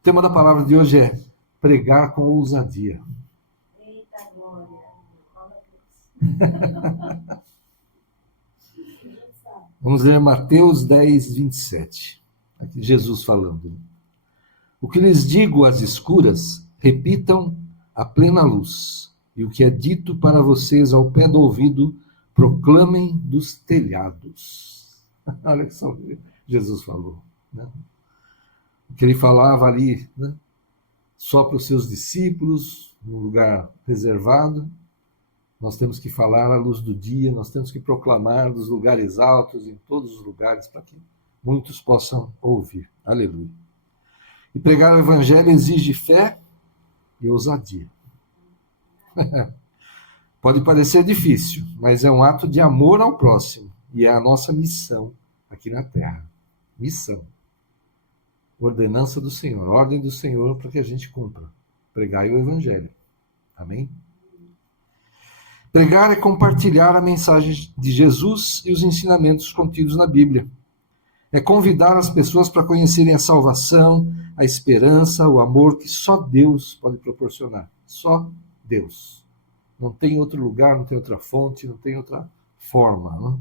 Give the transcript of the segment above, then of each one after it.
O tema da palavra de hoje é pregar com ousadia. Eita glória! Vamos ler Mateus 10, 27. Aqui Jesus falando. O que lhes digo às escuras, repitam à plena luz. E o que é dito para vocês ao pé do ouvido, proclamem dos telhados. Olha que só Jesus falou. Né? O que ele falava ali, né? Só para os seus discípulos, num lugar reservado. Nós temos que falar à luz do dia, nós temos que proclamar dos lugares altos, em todos os lugares, para que muitos possam ouvir. Aleluia. E pregar o evangelho exige fé e ousadia. Pode parecer difícil, mas é um ato de amor ao próximo, e é a nossa missão aqui na Terra. Missão. Ordenança do Senhor, ordem do Senhor para que a gente cumpra. Pregar o evangelho. Amém? Pregar é compartilhar a mensagem de Jesus e os ensinamentos contidos na Bíblia. É convidar as pessoas para conhecerem a salvação, a esperança, o amor que só Deus pode proporcionar. Só Deus. Não tem outro lugar, não tem outra fonte, não tem outra forma. Não?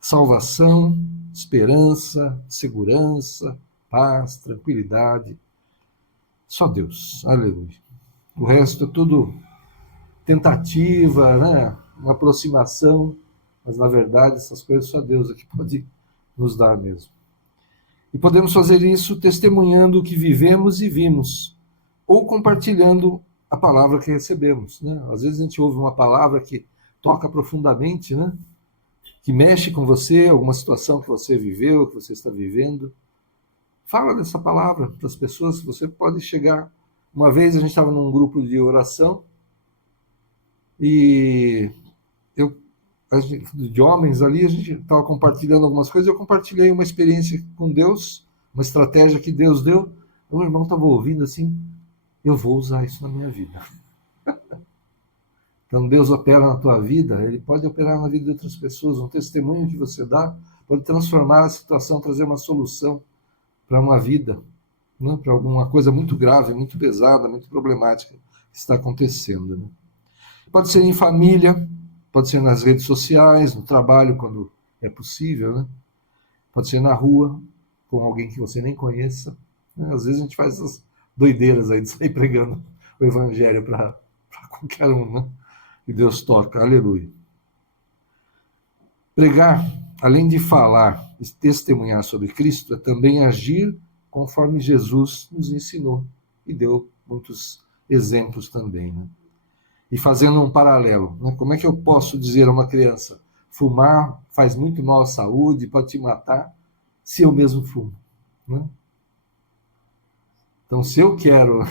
Salvação, esperança, segurança, paz, tranquilidade. Só Deus. Aleluia. O resto é tudo tentativa, né? Uma aproximação, mas na verdade essas coisas só Deus é que pode nos dar mesmo. E podemos fazer isso testemunhando o que vivemos e vimos, ou compartilhando a palavra que recebemos. Né? Às vezes a gente ouve uma palavra que toca profundamente, né? Que mexe com você, alguma situação que você viveu, que você está vivendo. Fala dessa palavra para as pessoas, você pode chegar. Uma vez a gente estava num grupo de oração, e de homens ali, a gente estava compartilhando algumas coisas, eu compartilhei uma experiência com Deus, uma estratégia que Deus deu, o irmão estava ouvindo assim, eu vou usar isso na minha vida. Então Deus opera na tua vida, Ele pode operar na vida de outras pessoas, um testemunho que você dá, pode transformar a situação, trazer uma solução para uma vida, né? Para alguma coisa muito grave, muito pesada, muito problemática que está acontecendo, né? Pode ser em família, pode ser nas redes sociais, no trabalho, quando é possível, né? Pode ser na rua, com alguém que você nem conheça. Né? Às vezes a gente faz essas doideiras aí de sair pregando o evangelho para qualquer um, né? E Deus toca, aleluia. Pregar, além de falar e testemunhar sobre Cristo, é também agir conforme Jesus nos ensinou e deu muitos exemplos também, né? E fazendo um paralelo, né? Como é que eu posso dizer a uma criança, fumar faz muito mal à saúde, pode te matar, se eu mesmo fumo? Né? Então, se eu quero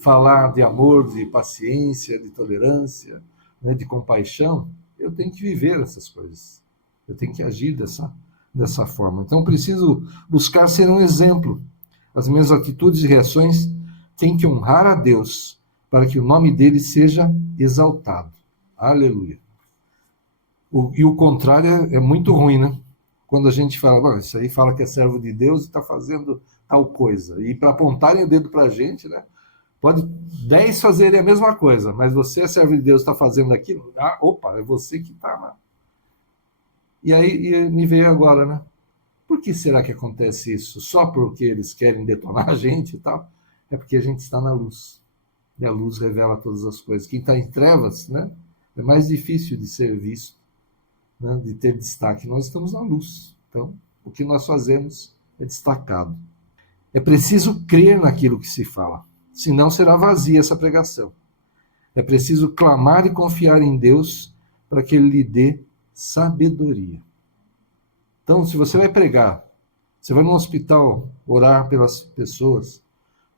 falar de amor, de paciência, de tolerância, né, de compaixão, eu tenho que viver essas coisas. Eu tenho que agir dessa forma. Então, preciso buscar ser um exemplo. As minhas atitudes e reações têm que honrar a Deus, para que o nome dele seja exaltado. Aleluia. E o contrário é muito ruim, né? Quando a gente fala, isso aí fala que é servo de Deus e está fazendo tal coisa. E para apontarem o dedo para a gente, né? Pode 10 fazerem a mesma coisa, mas você é servo de Deus, está fazendo aquilo. Ah, opa, é você que está lá. E aí me veio agora, né? Por que será que acontece isso? Só porque eles querem detonar a gente e tal? É porque a gente está na luz. E a luz revela todas as coisas. Quem está em trevas, né, é mais difícil de ser visto, né, de ter destaque. Nós estamos na luz. Então, o que nós fazemos é destacado. É preciso crer naquilo que se fala, senão será vazia essa pregação. É preciso clamar e confiar em Deus para que Ele lhe dê sabedoria. Então, se você vai pregar, você vai no hospital orar pelas pessoas,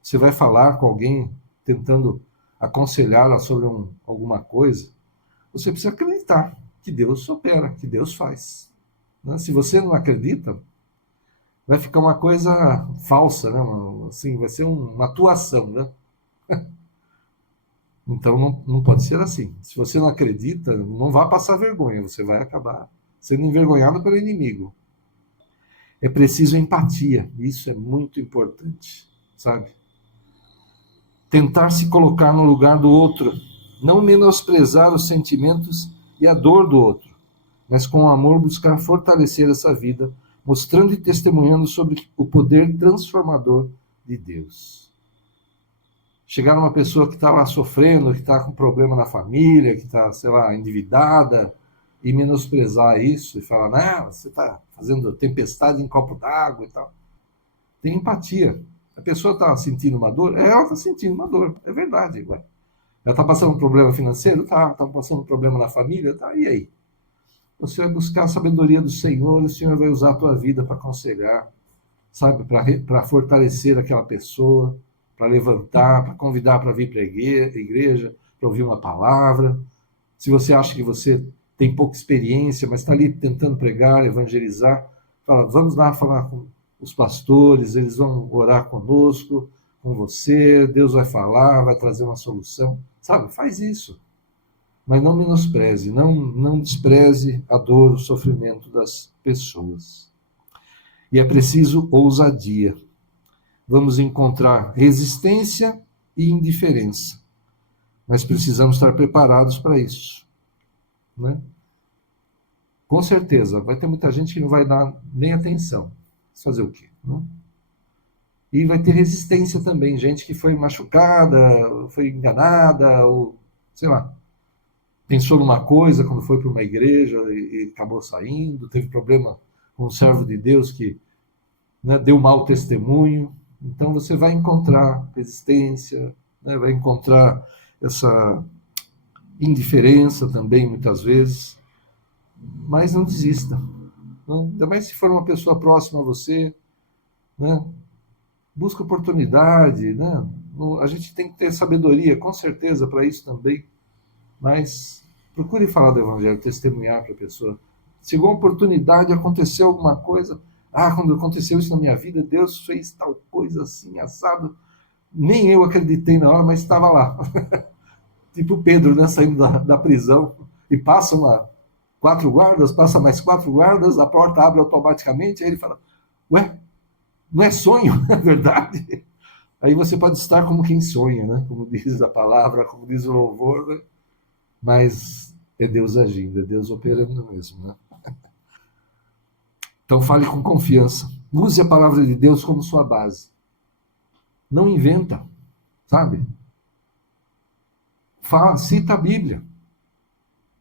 você vai falar com alguém tentando aconselhá-la sobre alguma coisa, você precisa acreditar que Deus opera, que Deus faz. Né? Se você não acredita, vai ficar uma coisa falsa, né? Assim, vai ser uma atuação. Né? Então não pode ser assim. Se você não acredita, não vá passar vergonha, você vai acabar sendo envergonhado pelo inimigo. É preciso empatia, isso é muito importante, sabe? tentar se colocar no lugar do outro, não menosprezar os sentimentos e a dor do outro, mas com amor buscar fortalecer essa vida, mostrando e testemunhando sobre o poder transformador de Deus. Chegar numa pessoa que está lá sofrendo, que está com problema na família, que está, sei lá, endividada, e menosprezar isso, e falar, não, você está fazendo tempestade em copo d'água e tal. Tem empatia. A pessoa está sentindo uma dor? Ela está sentindo uma dor, é verdade. Ué. Ela está passando um problema financeiro? Tá. Está passando um problema na família? Tá. E aí? Você vai buscar a sabedoria do Senhor, e o Senhor vai usar a tua vida para aconselhar, sabe, para fortalecer aquela pessoa, para levantar, para convidar para vir para a igreja, para ouvir uma palavra. Se você acha que você tem pouca experiência, mas está ali tentando pregar, evangelizar, fala, vamos lá falar com os pastores, eles vão orar conosco, com você, Deus vai falar, vai trazer uma solução, sabe? Faz isso. Mas não menospreze, não despreze a dor, o sofrimento das pessoas. E é preciso ousadia. Vamos encontrar resistência e indiferença, mas precisamos estar preparados para isso. Né? Com certeza, vai ter muita gente que não vai dar nem atenção. Fazer o quê? Né? E vai ter resistência também, gente que foi machucada, foi enganada, ou sei lá, pensou numa coisa quando foi para uma igreja e acabou saindo, teve problema com um servo de Deus que, né, deu mau testemunho. Então você vai encontrar resistência, né, vai encontrar essa indiferença também, muitas vezes, mas não desista. Né? Ainda mais se for uma pessoa próxima a você, né? Busca oportunidade, né? A gente tem que ter sabedoria, com certeza, para isso também, mas procure falar do Evangelho, testemunhar para a pessoa. Chegou uma oportunidade, aconteceu alguma coisa, quando aconteceu isso na minha vida, Deus fez tal coisa assim, assado, nem eu acreditei na hora, mas estava lá. Tipo Pedro, né, saindo da prisão, e passam lá 4 guardas, passa mais 4 guardas, a porta abre automaticamente, aí ele fala, ué, não é sonho, é verdade? Aí você pode estar como quem sonha, né? Como diz a palavra, como diz o louvor, né? Mas é Deus agindo, é Deus operando mesmo, né? Então fale com confiança, use a palavra de Deus como sua base, não inventa, sabe? Cita a Bíblia,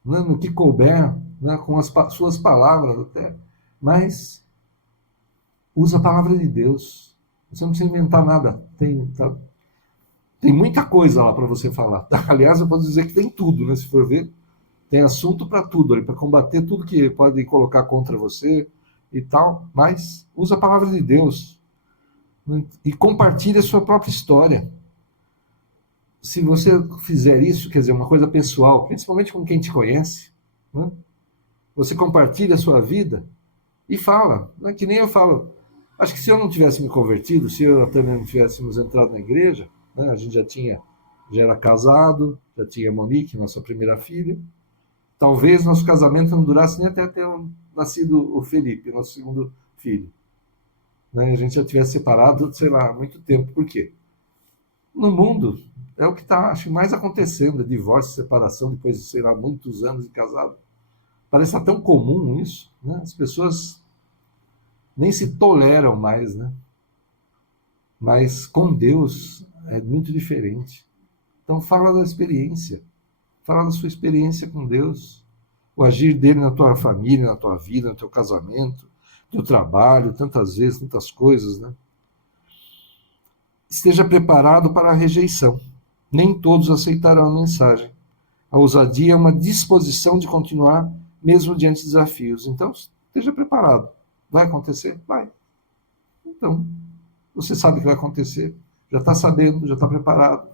né? No que couber, né? Com as suas palavras até, mas usa a palavra de Deus. Você não precisa inventar nada. Tem muita coisa lá para você falar. Aliás, eu posso dizer que tem tudo, né? Se for ver, tem assunto para tudo, para combater tudo que pode colocar contra você e tal, mas usa a palavra de Deus, né? E compartilhe a sua própria história. Se você fizer isso, quer dizer, uma coisa pessoal, principalmente com quem te conhece, né? Você compartilha a sua vida e fala, né? Que nem eu falo. Acho que se eu não tivesse me convertido, se eu e a Tânia não tivéssemos entrado na igreja, né, a gente já era casado, já tinha Monique, nossa primeira filha, talvez nosso casamento não durasse nem até ter nascido o Felipe, nosso segundo filho. Né, a gente já tivesse separado, sei lá, há muito tempo. Por quê? No mundo, é o que está, acho, mais acontecendo, divórcio, separação, depois de, sei lá, muitos anos de casado. Parece estar tão comum isso, né? As pessoas nem se toleram mais, né? Mas com Deus é muito diferente. Então fala da experiência, fala da sua experiência com Deus, o agir dele na tua família, na tua vida, no teu casamento, no teu trabalho, tantas vezes, tantas coisas, né? Esteja preparado para a rejeição. Nem todos aceitarão a mensagem. A ousadia é uma disposição de continuar mesmo diante de desafios. Então, esteja preparado. Vai acontecer? Vai. Então, você sabe que vai acontecer. Já está sabendo, já está preparado.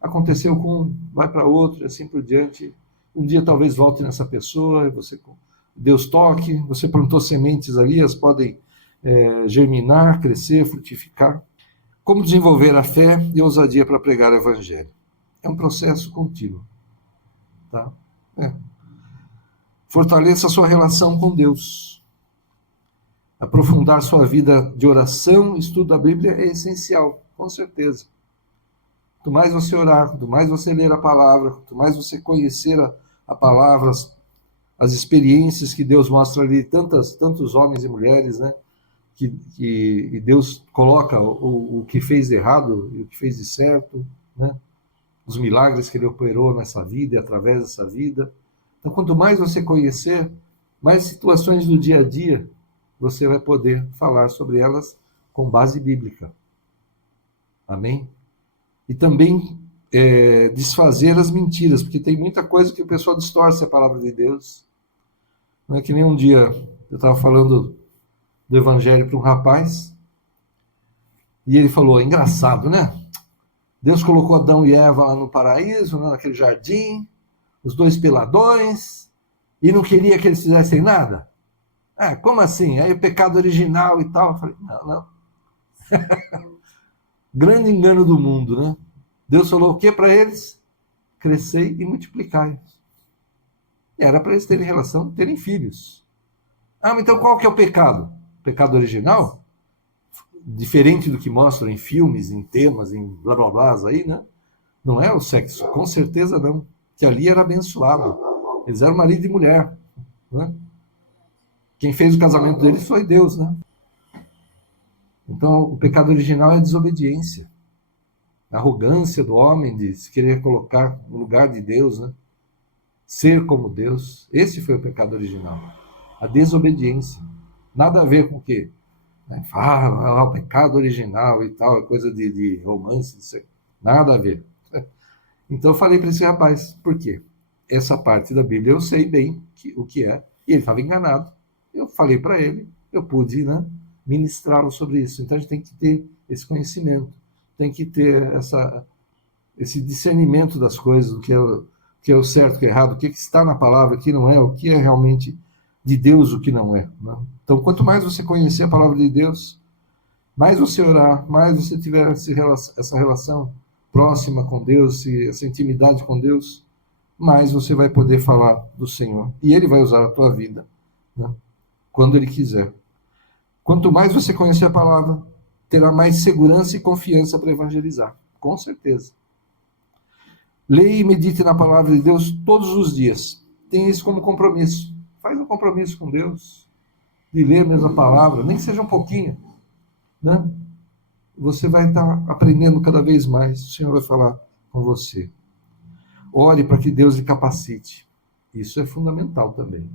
Aconteceu com um, vai para outro, e assim por diante. Um dia talvez volte nessa pessoa, Deus toque, você plantou sementes ali, elas podem germinar, crescer, frutificar. Como desenvolver a fé e a ousadia para pregar o Evangelho? É um processo contínuo. Tá? Fortaleça a sua relação com Deus. Aprofundar sua vida de oração, estudo da Bíblia é essencial, com certeza. Quanto mais você orar, quanto mais você ler a palavra, quanto mais você conhecer a palavra, as experiências que Deus mostra ali, tantos homens e mulheres, né? Que Deus coloca o que fez de errado e o que fez de certo, né? Os milagres que ele operou nessa vida e através dessa vida. Então, quanto mais você conhecer, mais situações do dia a dia você vai poder falar sobre elas com base bíblica. Amém? E também desfazer as mentiras, porque tem muita coisa que o pessoal distorce a palavra de Deus. Não é que nem um dia eu estava falando do evangelho para um rapaz, e ele falou, é engraçado, né? Deus colocou Adão e Eva lá no paraíso, né, naquele jardim, os dois peladões, e não queria que eles fizessem nada? Como assim? Aí o pecado original e tal. Eu falei, não. Grande engano do mundo, né? Deus falou o que para eles? Crescei e multiplicai. E era para eles terem relação, terem filhos. Mas então qual que é o pecado? O pecado original? Diferente do que mostram em filmes, em temas, em blá blá blá aí, né? Não é o sexo, com certeza não. Que ali era abençoado. Eles eram marido e mulher, né? Quem fez o casamento deles foi Deus, né? Então, o pecado original é a desobediência. A arrogância do homem de se querer colocar no lugar de Deus, né? Ser como Deus. Esse foi o pecado original. A desobediência. Nada a ver com o quê? Fala, o pecado original e tal, é coisa de romance, nada a ver. Então eu falei para esse rapaz, por quê? Essa parte da Bíblia eu sei bem o que é, e ele estava enganado. Eu falei para ele, eu pude, né, ministrá-lo sobre isso. Então a gente tem que ter esse conhecimento, tem que ter esse discernimento das coisas, do que é o certo, o que é errado, o que está na palavra, o que não é, o que é realmente de Deus, o que não é. Né? Então, quanto mais você conhecer a palavra de Deus, mais você orar, mais você tiver essa relação próxima com Deus, essa intimidade com Deus, mais você vai poder falar do Senhor. E Ele vai usar a tua vida, né? Quando Ele quiser. Quanto mais você conhecer a palavra, terá mais segurança e confiança para evangelizar. Com certeza. Leia e medite na palavra de Deus todos os dias. Tenha isso como compromisso. Faz um compromisso com Deus de ler a mesma palavra, nem que seja um pouquinho, né? Você vai estar aprendendo cada vez mais. O Senhor vai falar com você. Ore para que Deus lhe capacite. Isso é fundamental também.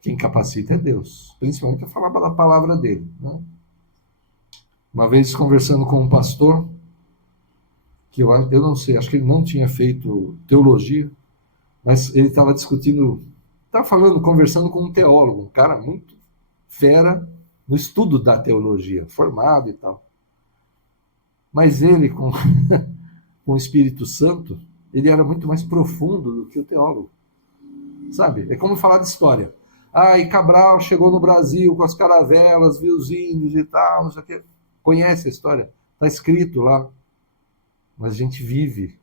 Quem capacita é Deus, principalmente para falar da palavra dele, né? Uma vez conversando com um pastor, que eu não sei, acho que ele não tinha feito teologia, mas ele estava discutindo, estava falando, conversando com um teólogo, um cara muito fera no estudo da teologia, formado e tal. Mas ele, com o Espírito Santo, ele era muito mais profundo do que o teólogo. Sabe? É como falar de história. E Cabral chegou no Brasil com as caravelas, viu os índios e tal, não sei o quê. Conhece a história? Está escrito lá. Mas a gente vive,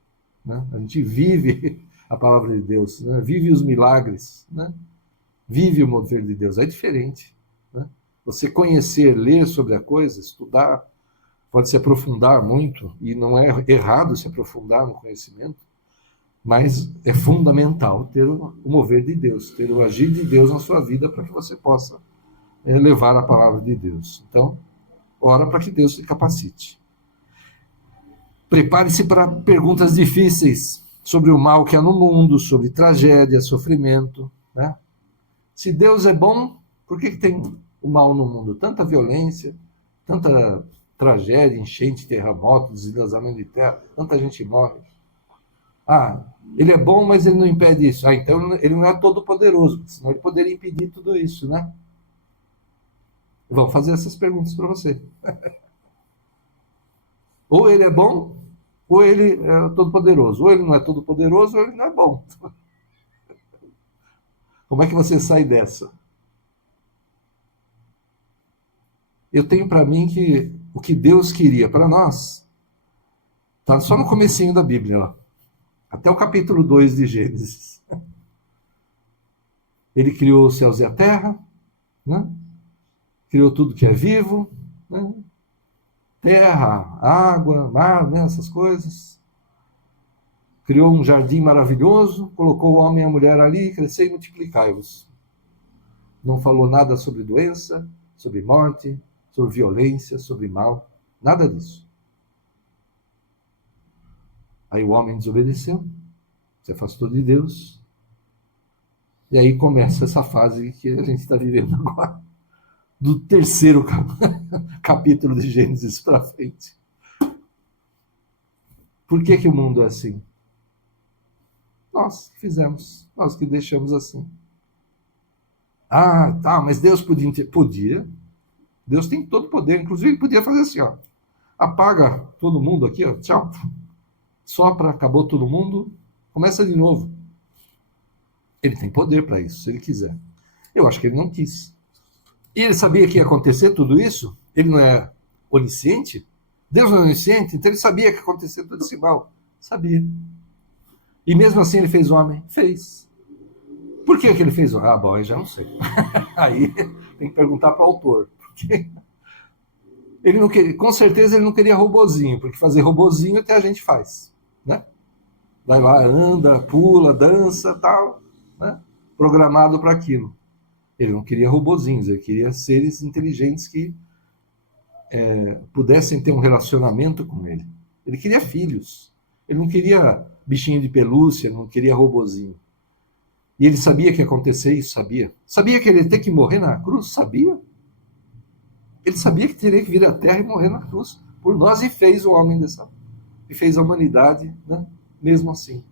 né? A gente vive a palavra de Deus, né? Vive os milagres, né? Vive o mover de Deus. É diferente, né? Você conhecer, ler sobre a coisa, estudar, pode se aprofundar muito, e não é errado se aprofundar no conhecimento, mas é fundamental ter o mover de Deus, ter o agir de Deus na sua vida para que você possa levar a palavra de Deus. Então, ora para que Deus te capacite. Prepare-se para perguntas difíceis sobre o mal que há no mundo, sobre tragédia, sofrimento, né? Se Deus é bom, por que tem o mal no mundo? Tanta violência, tanta tragédia, enchente, terremoto, deslizamento de terra, tanta gente morre. Ele é bom, mas ele não impede isso. Então ele não é todo poderoso, senão ele poderia impedir tudo isso, né? Vou fazer essas perguntas para você. Ou ele é bom, ou ele é todo poderoso. Ou ele não é todo poderoso, ou ele não é bom. Como é que você sai dessa? Eu tenho para mim que o que Deus queria para nós está só no comecinho da Bíblia, ó. Até o capítulo 2 de Gênesis. Ele criou os céus e a terra, né? Criou tudo que é vivo, né? Terra, água, mar, né? Essas coisas. Criou um jardim maravilhoso, colocou o homem e a mulher ali, crescei e multiplicai-vos. Não falou nada sobre doença, sobre morte, sobre violência, sobre mal, nada disso. Aí o homem desobedeceu, se afastou de Deus, e aí começa essa fase que a gente está vivendo agora, do terceiro capítulo de Gênesis para frente. Por que o mundo é assim? Nós que fizemos, nós que deixamos assim. Ah, tá, mas Deus podia. Deus tem todo o poder, inclusive ele podia fazer assim, ó. Apaga todo mundo aqui, ó, tchau. Sopra, acabou todo mundo, começa de novo. Ele tem poder para isso, se ele quiser. Eu acho que ele não quis. E ele sabia que ia acontecer tudo isso? Ele não é onisciente? Deus não é onisciente? Então ele sabia que ia acontecer todo esse mal. Sabia. E mesmo assim ele fez o homem? Fez. Por que ele fez o homem? Ah, bom, eu já não sei. Aí tem que perguntar para o autor. Porque ele não queria, com certeza ele não queria robozinho, porque fazer robozinho até a gente faz, né? Vai lá, anda, pula, dança, tal, né? Programado para aquilo. Ele não queria robozinhos, ele queria seres inteligentes que pudessem ter um relacionamento com ele. Ele queria filhos. Ele não queria bichinho de pelúcia, não queria robozinho. E ele sabia que ia acontecer isso, sabia. Sabia que ele ia ter que morrer na cruz, sabia. Ele sabia que teria que vir à Terra e morrer na cruz por nós e fez o homem e fez a humanidade, né? Mesmo assim.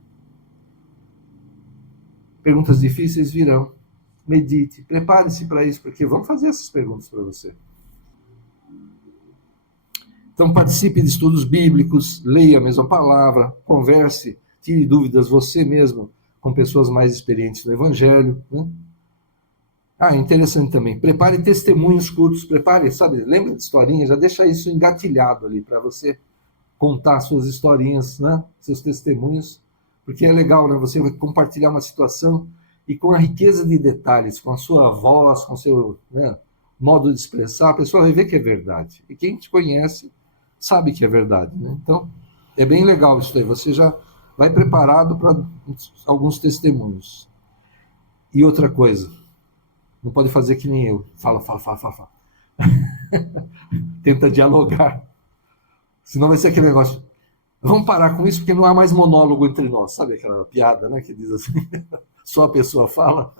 Perguntas difíceis virão. Medite, prepare-se para isso, porque vamos fazer essas perguntas para você. Então participe de estudos bíblicos, leia a mesma palavra, converse, tire dúvidas você mesmo com pessoas mais experientes no Evangelho, né? Interessante também, prepare testemunhos curtos, prepare, sabe, lembra de historinhas, já deixa isso engatilhado ali para você contar suas historinhas, né, seus testemunhos, porque é legal, né, você vai compartilhar uma situação e com a riqueza de detalhes, com a sua voz, com o seu, né, modo de expressar, a pessoa vai ver que é verdade, e quem te conhece sabe que é verdade, né? Então é bem legal isso aí, você já vai preparado para alguns testemunhos. E outra coisa, não pode fazer que nem eu. Fala. Tenta dialogar. Senão vai ser aquele negócio. Vamos parar com isso porque não há mais monólogo entre nós. Sabe aquela piada, né? Que diz assim, só a pessoa fala.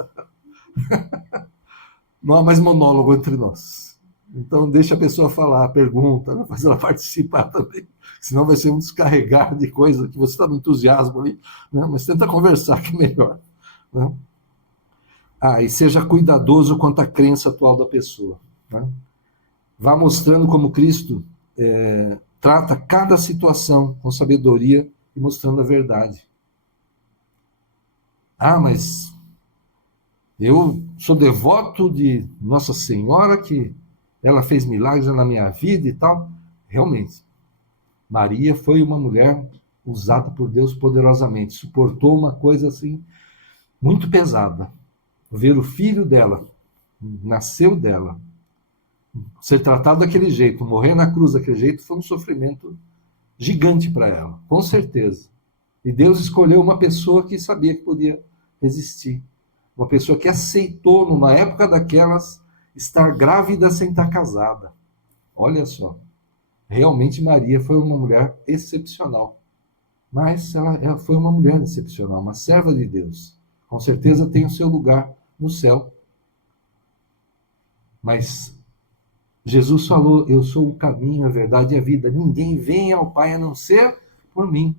Não há mais monólogo entre nós. Então deixa a pessoa falar, pergunta, né? Faz ela participar também. Senão vai ser um descarregar de coisa que você está no entusiasmo ali, né? Mas tenta conversar que é melhor, né? E seja cuidadoso quanto à crença atual da pessoa, né? Vá mostrando como Cristo trata cada situação com sabedoria e mostrando a verdade. Mas eu sou devoto de Nossa Senhora, que ela fez milagres na minha vida e tal. Realmente, Maria foi uma mulher usada por Deus poderosamente, suportou uma coisa assim muito pesada. Ver o filho dela, nasceu dela, ser tratado daquele jeito, morrer na cruz daquele jeito, foi um sofrimento gigante para ela, com certeza. E Deus escolheu uma pessoa que sabia que podia resistir. Uma pessoa que aceitou, numa época daquelas, estar grávida sem estar casada. Olha só. Realmente Maria foi uma mulher excepcional. Mas ela foi uma mulher excepcional, uma serva de Deus. Com certeza tem o seu lugar no céu. Mas Jesus falou, eu sou o caminho, a verdade e a vida. Ninguém vem ao Pai a não ser por mim.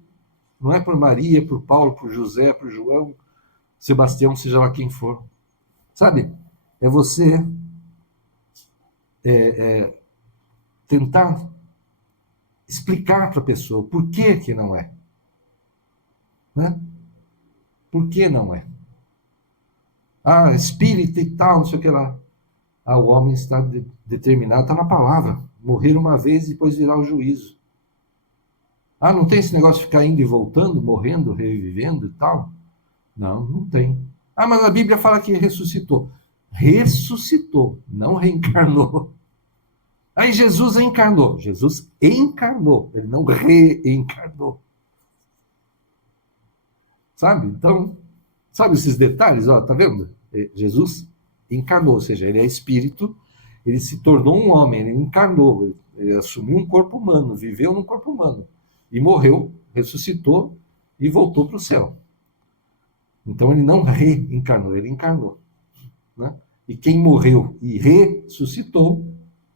Não é por Maria, por Paulo, por José, por João, Sebastião, seja lá quem for. Sabe? É você tentar explicar para a pessoa por que não é. Né? Por que não é? Espírito e tal, não sei o que lá. O homem está determinado, está na palavra. Morrer uma vez e depois virá o juízo. Não tem esse negócio de ficar indo e voltando, morrendo, revivendo e tal? Não tem. Mas a Bíblia fala que ressuscitou. Ressuscitou, não reencarnou. Aí Jesus encarnou. Jesus encarnou, ele não reencarnou. sabe? Então, sabe esses detalhes? Ó, tá vendo? Jesus encarnou, ou seja, ele é espírito, ele se tornou um homem, ele encarnou, ele assumiu um corpo humano, viveu num corpo humano, e morreu, ressuscitou e voltou para o céu. Então ele não reencarnou, ele encarnou. Né? E quem morreu e ressuscitou,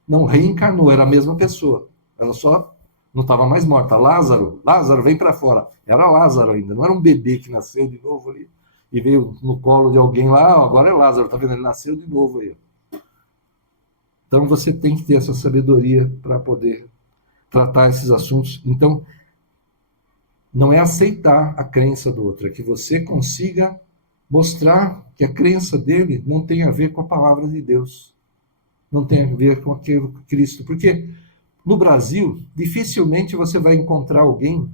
não reencarnou, era a mesma pessoa. Ela só não estava mais morta. Lázaro, vem para fora. Era Lázaro ainda, não era um bebê que nasceu de novo ali e veio no colo de alguém lá, agora é Lázaro, tá vendo? Ele nasceu de novo aí. Então você tem que ter essa sabedoria para poder tratar esses assuntos. Então, não é aceitar a crença do outro, é que você consiga mostrar que a crença dele não tem a ver com a palavra de Deus, não tem a ver com aquilo que Cristo. Porque no Brasil, dificilmente você vai encontrar alguém,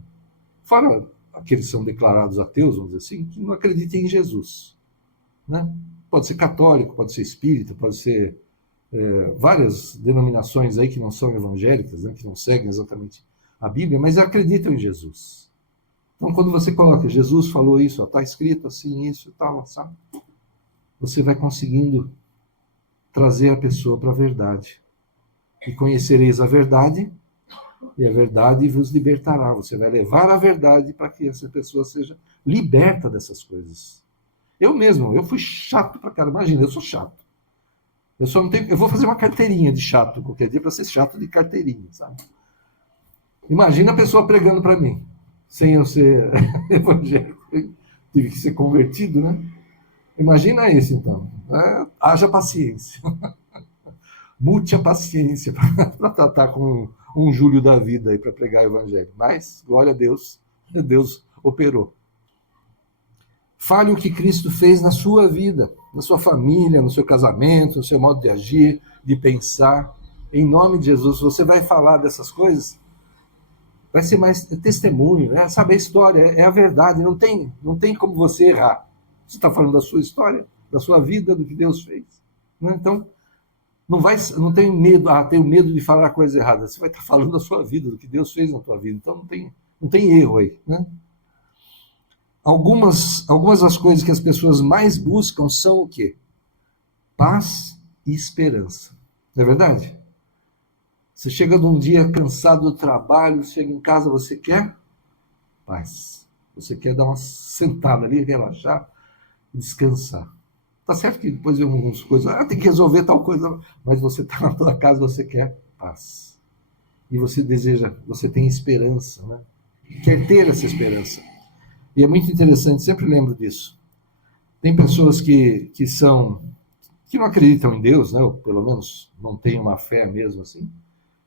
fora aqueles que são declarados ateus, vamos dizer assim, que não acreditem em Jesus. Né? Pode ser católico, pode ser espírita, pode ser várias denominações aí que não são evangélicas, né, que não seguem exatamente a Bíblia, mas acreditam em Jesus. Então, quando você coloca, Jesus falou isso, está escrito assim, isso e tal, sabe? Você vai conseguindo trazer a pessoa para a verdade. E conhecereis a verdade, e a verdade vos libertará. Você vai levar a verdade para que essa pessoa seja liberta dessas coisas. Eu mesmo, eu fui chato pra caramba. Imagina, eu sou chato. Eu só não tenho. Eu vou fazer uma carteirinha de chato qualquer dia para ser chato de carteirinha, sabe? Imagina a pessoa pregando para mim, sem eu ser evangélico, tive que ser convertido, né? Imagina isso, então. Haja paciência. Muita paciência para tratar com um Júlio da vida aí para pregar o evangelho. Mas, glória a Deus, Deus operou. Fale o que Cristo fez na sua vida, na sua família, no seu casamento, no seu modo de agir, de pensar. Em nome de Jesus, você vai falar dessas coisas, vai ser mais testemunho, né? Sabe, a história é a verdade, não tem como você errar. Você está falando da sua história, da sua vida, do que Deus fez. Né? Então, não tem medo, tenho medo de falar coisa errada. Você vai estar falando da sua vida, do que Deus fez na tua vida. Então, não tem erro aí. Né? Algumas das coisas que as pessoas mais buscam são o quê? Paz e esperança. Não é verdade? Você chega num dia cansado do trabalho, chega em casa, você quer paz. Você quer dar uma sentada ali, relaxar e descansar. Tá certo que depois vem algumas coisas, tem que resolver tal coisa, mas você está na tua casa, você quer paz. E você deseja, você tem esperança, né? Quer ter essa esperança. E é muito interessante, sempre lembro disso. Tem pessoas que não acreditam em Deus, né? Ou pelo menos não têm uma fé mesmo assim,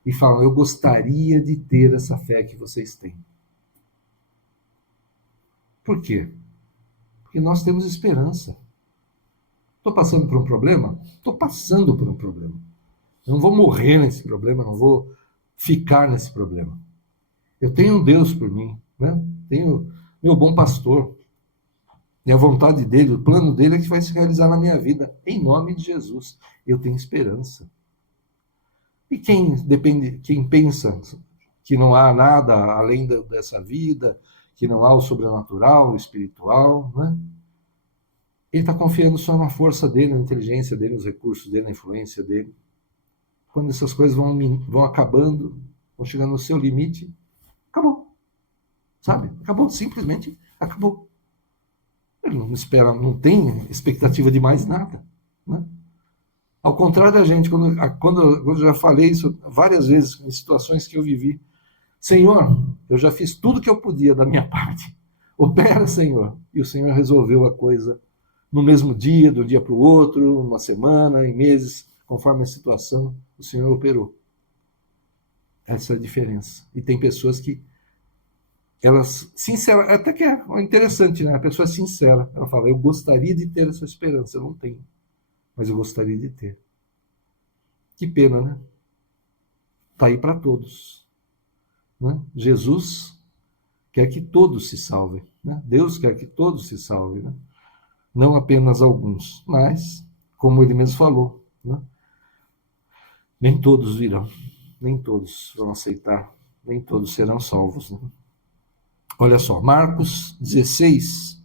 e falam, eu gostaria de ter essa fé que vocês têm. Por quê? Porque nós temos esperança. Estou passando por um problema? Estou passando por um problema. Eu não vou morrer nesse problema, não vou ficar nesse problema. Eu tenho um Deus por mim, né? Tenho meu bom pastor. E a vontade dele, o plano dele é que vai se realizar na minha vida. Em nome de Jesus, eu tenho esperança. E quem pensa que não há nada além dessa vida, que não há o sobrenatural, o espiritual, né? Ele está confiando só na força dele, na inteligência dele, nos recursos dele, na influência dele. Quando essas coisas vão acabando, vão chegando no seu limite, acabou. Sabe? Acabou, simplesmente acabou. Ele não espera, não tem expectativa de mais nada. Né? Ao contrário da gente, quando eu já falei isso várias vezes, em situações que eu vivi, Senhor, eu já fiz tudo que eu podia da minha parte. Opera, Senhor. E o Senhor resolveu a coisa no mesmo dia, de um dia para o outro, uma semana, em meses, conforme a situação, o Senhor operou. Essa é a diferença. E tem pessoas que elas, sincera, até que é interessante, né? A pessoa é sincera. Ela fala, eu gostaria de ter essa esperança. Eu não tenho, mas eu gostaria de ter. Que pena, né? Está aí para todos. Né? Jesus quer que todos se salvem. Né? Deus quer que todos se salvem. Né? Não apenas alguns, mas, como ele mesmo falou, né? Nem todos virão, nem todos vão aceitar, nem todos serão salvos. Né? Olha só, Marcos 16,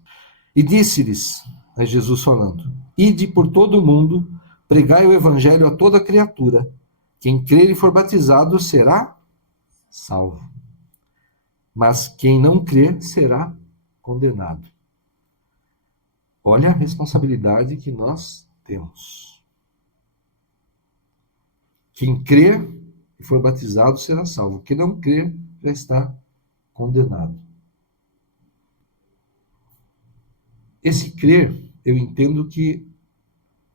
E disse-lhes, é Jesus falando, ide por todo o mundo, pregai o evangelho a toda criatura. Quem crer e for batizado será salvo. Mas quem não crer será condenado. Olha a responsabilidade que nós temos. Quem crer e for batizado será salvo. Quem não crer já está condenado. Esse crer, eu entendo que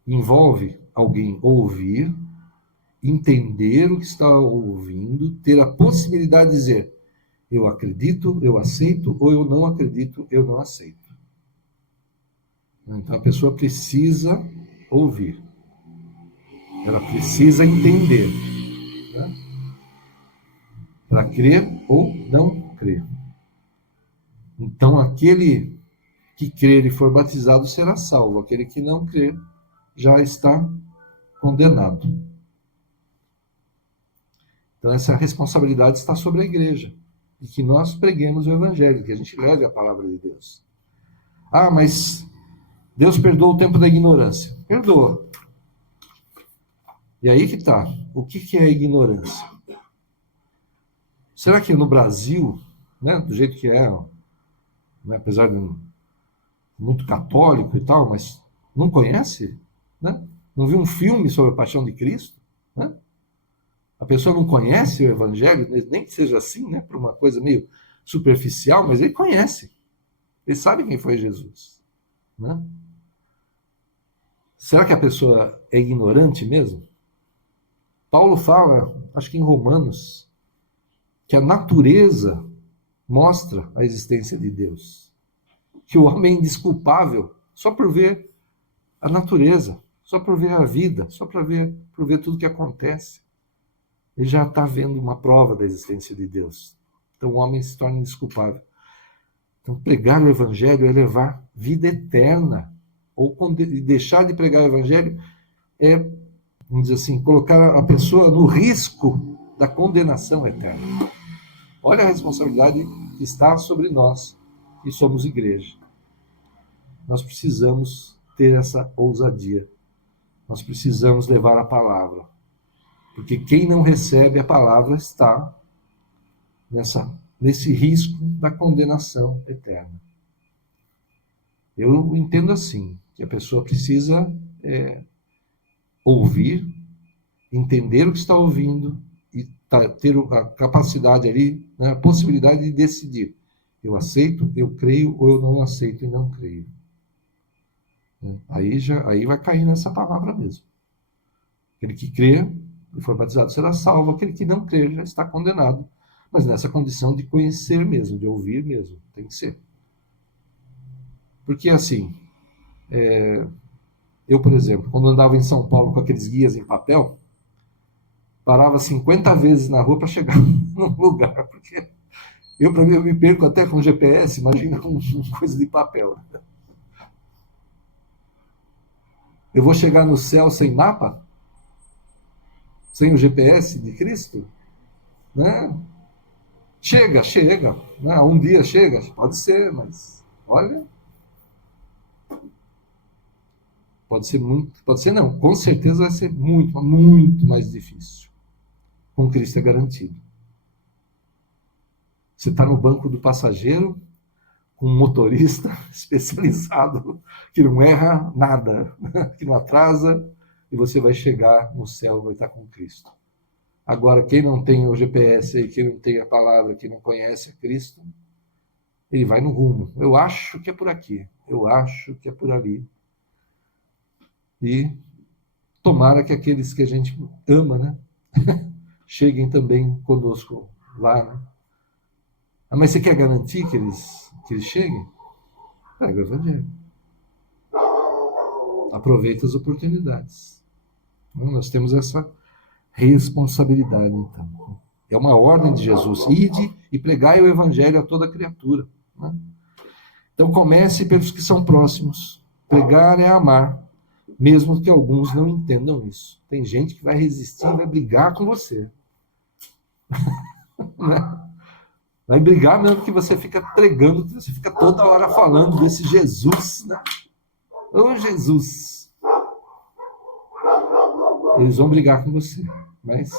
envolve alguém ouvir, entender o que está ouvindo, ter a possibilidade de dizer, eu acredito, eu aceito, ou eu não acredito, eu não aceito. Então a pessoa precisa ouvir. Ela precisa entender. Né? Para crer ou não crer. Então aquele que crer e for batizado será salvo. Aquele que não crer já está condenado. Então essa responsabilidade está sobre a igreja. E que nós preguemos o evangelho, que a gente leve a palavra de Deus. Ah, mas Deus perdoa o tempo da ignorância. Perdoa. E aí que está. O que é ignorância? Será que no Brasil, né, do jeito que é, né, apesar de muito católico e tal, mas não conhece? Né? Não viu um filme sobre a paixão de Cristo? Né? A pessoa não conhece o evangelho, nem que seja assim, né, por uma coisa meio superficial, mas ele conhece. Ele sabe quem foi Jesus. Né? Será que a pessoa é ignorante mesmo? Paulo fala, acho que em Romanos, que a natureza mostra a existência de Deus. Que o homem é indesculpável só por ver a natureza, só por ver a vida, só por ver tudo que acontece. Ele já está vendo uma prova da existência de Deus. Então o homem se torna indesculpável. Então pregar o evangelho é levar vida eterna. Ou deixar de pregar o evangelho é, vamos dizer assim, colocar a pessoa no risco da condenação eterna. Olha a responsabilidade que está sobre nós, que somos igreja. Nós precisamos ter essa ousadia. Nós precisamos levar a palavra. Porque quem não recebe a palavra está nesse risco da condenação eterna. Eu entendo assim, que a pessoa precisa ouvir, entender o que está ouvindo e ter a capacidade ali, né, a possibilidade de decidir. Eu aceito, eu creio, ou eu não aceito e não creio. Aí vai cair nessa palavra mesmo. Aquele que crê e for batizado será salvo, aquele que não crê já está condenado. Mas nessa condição de conhecer mesmo, de ouvir mesmo, tem que ser. Porque assim, eu, por exemplo, quando andava em São Paulo com aqueles guias em papel, parava 50 vezes na rua para chegar num lugar, porque eu me perco até com GPS, imagina com coisa de papel. Eu vou chegar no céu sem mapa? Sem o GPS de Cristo? Né? Chega. Né? Um dia chega, pode ser, mas olha... Pode ser não, com certeza vai ser muito, muito mais difícil. Com Cristo é garantido. Você está no banco do passageiro, com um motorista especializado, que não erra nada, que não atrasa, e você vai chegar no céu, vai estar com Cristo. Agora, quem não tem o GPS, quem não tem a palavra, quem não conhece a Cristo, ele vai no rumo. Eu acho que é por aqui, eu acho que é por ali. E tomara que aqueles que a gente ama, né, cheguem também conosco lá, né? Ah, mas você quer garantir que eles cheguem? Prega o evangelho. Aproveita as oportunidades. Nós temos essa responsabilidade, então. É uma ordem de Jesus. Ide e pregai o evangelho a toda criatura. Né? Então comece pelos que são próximos. Pregar é amar. Mesmo que alguns não entendam isso. Tem gente que vai resistir, vai brigar com você. Né? Vai brigar mesmo que você fica pregando, que você fica toda hora falando desse Jesus, né? Ô Jesus! Eles vão brigar com você, mas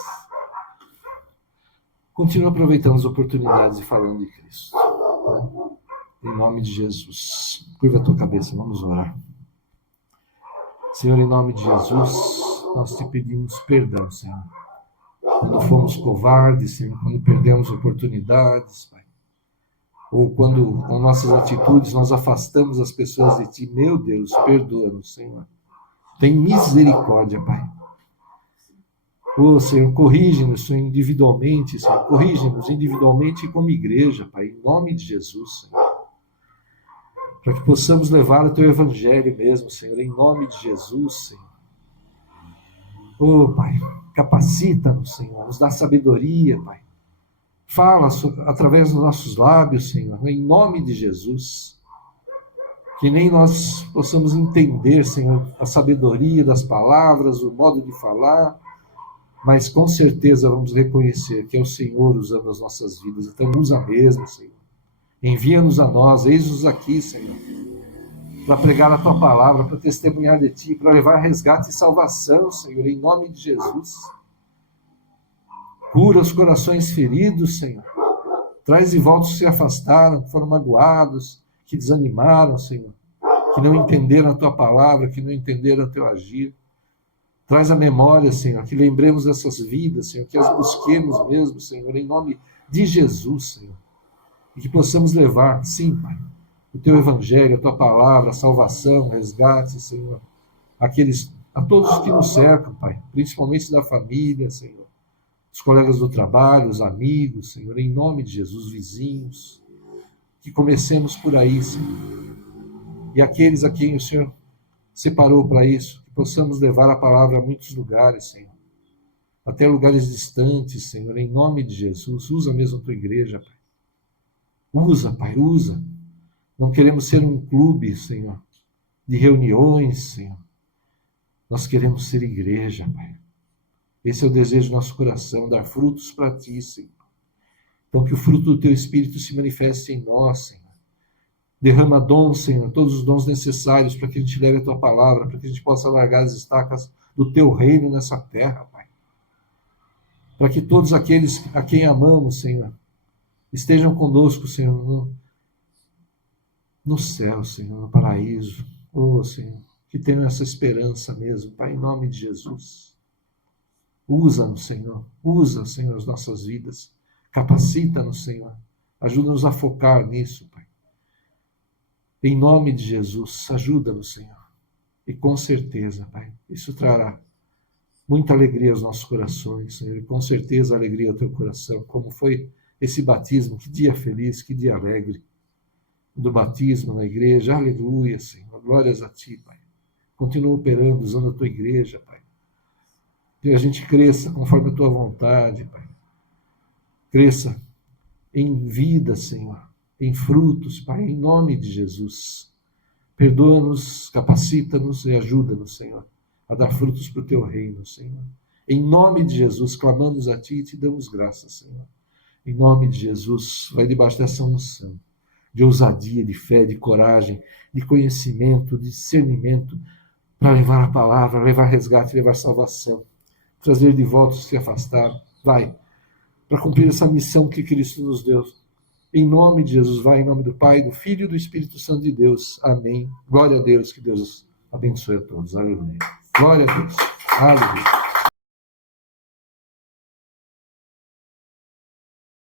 continua aproveitando as oportunidades e falando de Cristo. Né? Em nome de Jesus. Curva a tua cabeça, vamos orar. Senhor, em nome de Jesus, nós te pedimos perdão, Senhor. Quando fomos covardes, Senhor, quando perdemos oportunidades, Pai. Ou quando, com nossas atitudes, nós afastamos as pessoas de Ti. Meu Deus, perdoa-nos, Senhor. Tem misericórdia, Pai. Senhor, corrige-nos individualmente, Senhor. Corrige-nos individualmente e como igreja, Pai. Em nome de Jesus, Senhor. Para que possamos levar o Teu Evangelho mesmo, Senhor. Em nome de Jesus, Senhor. Pai, capacita-nos, Senhor. Nos dá sabedoria, Pai. Fala através dos nossos lábios, Senhor, em nome de Jesus. Que nem nós possamos entender, Senhor, a sabedoria das palavras, o modo de falar, mas com certeza vamos reconhecer que é o Senhor usando as nossas vidas. Então usa mesmo, Senhor. Envia-nos a nós, eis-nos aqui, Senhor, para pregar a Tua palavra, para testemunhar de Ti, para levar resgate e salvação, Senhor, em nome de Jesus. Cura os corações feridos, Senhor. Traz de volta os que se afastaram, que foram magoados, que desanimaram, Senhor. Que não entenderam a Tua palavra, que não entenderam o Teu agir. Traz a memória, Senhor, que lembremos dessas vidas, Senhor, que as busquemos mesmo, Senhor, em nome de Jesus, Senhor. E que possamos levar, sim, Pai, o Teu Evangelho, a Tua palavra, a salvação, o resgate, Senhor, a todos os que nos cercam, Pai, principalmente da família, Senhor. Os colegas do trabalho, os amigos, Senhor, em nome de Jesus, vizinhos, que comecemos por aí, Senhor. E aqueles a quem o Senhor separou para isso, que possamos levar a palavra a muitos lugares, Senhor. Até lugares distantes, Senhor, em nome de Jesus. Usa mesmo a Tua igreja, Pai. Usa, Pai, usa. Não queremos ser um clube, Senhor, de reuniões, Senhor. Nós queremos ser igreja, Pai. Esse é o desejo do nosso coração, dar frutos para Ti, Senhor. Então, que o fruto do Teu Espírito se manifeste em nós, Senhor. Derrama dons, Senhor, todos os dons necessários para que a gente leve a Tua palavra, para que a gente possa largar as estacas do Teu reino nessa terra, Pai. Para que todos aqueles a quem amamos, Senhor, estejam conosco, Senhor, no céu, Senhor, no paraíso. Senhor, que tenham essa esperança mesmo, Pai, em nome de Jesus. Usa-nos, Senhor. Usa, Senhor, as nossas vidas. Capacita-nos, Senhor. Ajuda-nos a focar nisso, Pai. Em nome de Jesus, ajuda-nos, Senhor. E com certeza, Pai, isso trará muita alegria aos nossos corações, Senhor. E com certeza alegria ao Teu coração. Como foi esse batismo, que dia feliz, que dia alegre. Do batismo na igreja. Aleluia, Senhor. Glórias a Ti, Pai. Continua operando, usando a Tua igreja, Pai. Que a gente cresça conforme a Tua vontade, Pai. Cresça em vida, Senhor, em frutos, Pai, em nome de Jesus. Perdoa-nos, capacita-nos e ajuda-nos, Senhor, a dar frutos para o Teu reino, Senhor. Em nome de Jesus, clamamos a Ti e Te damos graças, Senhor. Em nome de Jesus, vai debaixo dessa unção, de ousadia, de fé, de coragem, de conhecimento, de discernimento, para levar a palavra, levar resgate, levar salvação. Trazer de volta os que se afastaram. Vai, para cumprir essa missão que Cristo nos deu. Em nome de Jesus, vai, em nome do Pai, do Filho e do Espírito Santo de Deus. Amém. Glória a Deus, que Deus abençoe a todos. Aleluia. Glória a Deus. Aleluia.